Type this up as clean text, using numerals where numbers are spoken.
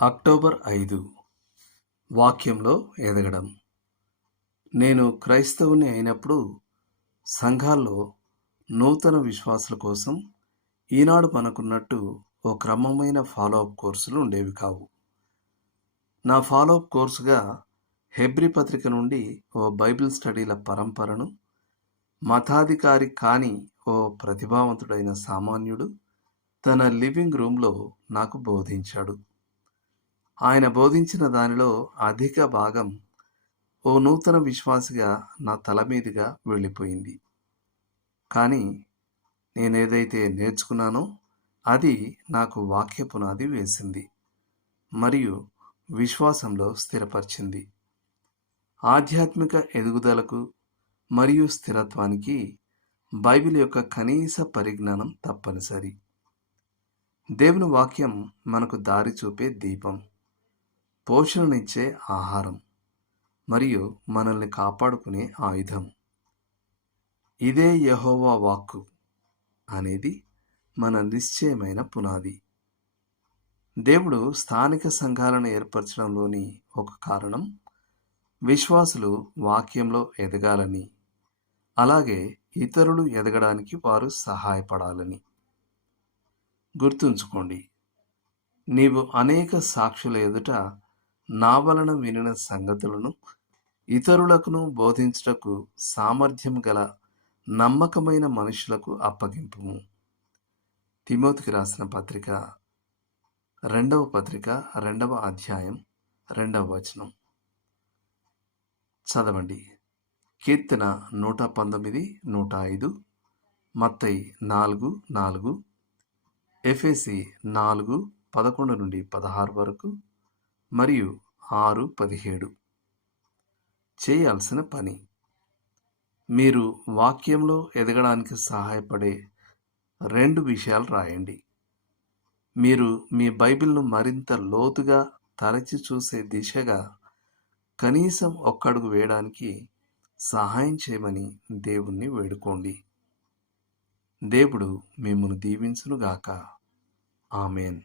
October 5 వాక్యంలో ఎదగడం. నేను క్రైస్తవుని అయినప్పుడు సంఘాల్లో నూతన విశ్వాసుల కోసం ఈనాడు మనకున్నట్టు ఓ క్రమమైన ఫాలోఅప్ కోర్సులు ఉండేవి కావు. నా ఫాలోఅప్ కోర్సుగా హెబ్రీ పత్రిక నుండి ఓ బైబిల్ స్టడీల పరంపరను మతాధికారి కాని ఓ ప్రతిభావంతుడైన సామాన్యుడు తన లివింగ్ రూమ్లో నాకు బోధించాడు. ఆయన బోధించిన దానిలో అధిక భాగం ఓ నూతన విశ్వాసిగా నా తల మీదుగా వెళ్ళిపోయింది. కానీ నేనేదైతే నేర్చుకున్నానో అది నాకు వాక్య పునాది వేసింది మరియు విశ్వాసంలో స్థిరపరిచింది. ఆధ్యాత్మిక ఎదుగుదలకు మరియు స్థిరత్వానికి బైబిల్ యొక్క కనీస పరిజ్ఞానం తప్పనిసరి. దేవుని వాక్యం మనకు దారి చూపే దీపం, పోషణనిచ్చే ఆహారం మరియు మనల్ని కాపాడుకునే ఆయుధం. ఇదే యెహోవా వాక్కు అనేది మన నిశ్చయమైన పునాది. దేవుడు స్థానిక సంఘాలను ఏర్పరచడంలోని ఒక కారణం విశ్వాసులు వాక్యంలో ఎదగాలని, అలాగే ఇతరులు ఎదగడానికి వారు సహాయపడాలని. గుర్తుంచుకోండి, నీవు అనేక సాక్షుల ఎదుట నా వలన వినిన సంగతులను ఇతరులకును బోధించుటకు సామర్థ్యం గల నమ్మకమైన మనుషులకు అప్పగింపుము. తిమోతికి రాసిన పత్రిక 2వ పత్రిక 2వ అధ్యాయం 2వ వచనం. చదవండి. కీర్తన 119, 105, మత్తయి 4:4, ఎఫెసీ 4:11-16 వరకు మరియు 6:17. చేయాల్సిన పని: మీరు వాక్యంలో ఎదగడానికి సహాయపడే 2 విషయాలు రాయండి. మీరు మీ బైబిల్ను మరింత లోతుగా తరచి చూసే దిశగా కనీసం ఒక్కడుగు వేయడానికి సహాయం చేయమని దేవుణ్ణి వేడుకోండి. దేవుడు మిమ్మును దీవించునుగాక. ఆమేన్.